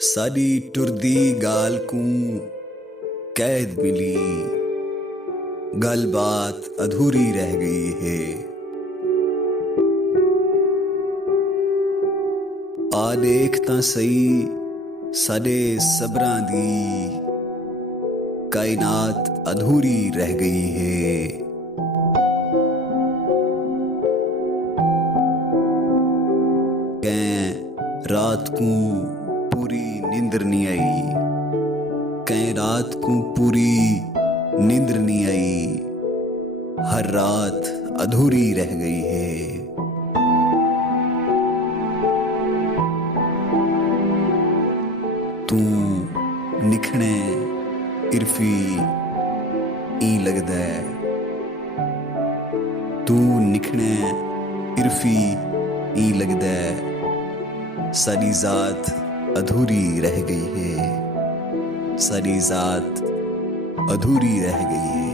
साडी टुरदी गाल को कैद मिली, गलबात अधूरी रह गई है। आ देख तां सही साडे सबरां दी कायनात अधूरी रह गई है। कैं रात को पूरी नींदर नहीं आई, कैं रात को पूरी नींदर नहीं आई, हर रात अधूरी रह गई है। तू निखणे इरफी ई लगदा है, तू निखणे इरफी ई लगदा है, सारी जात अधूरी रह गई है, सारी जात अधूरी रह गई है।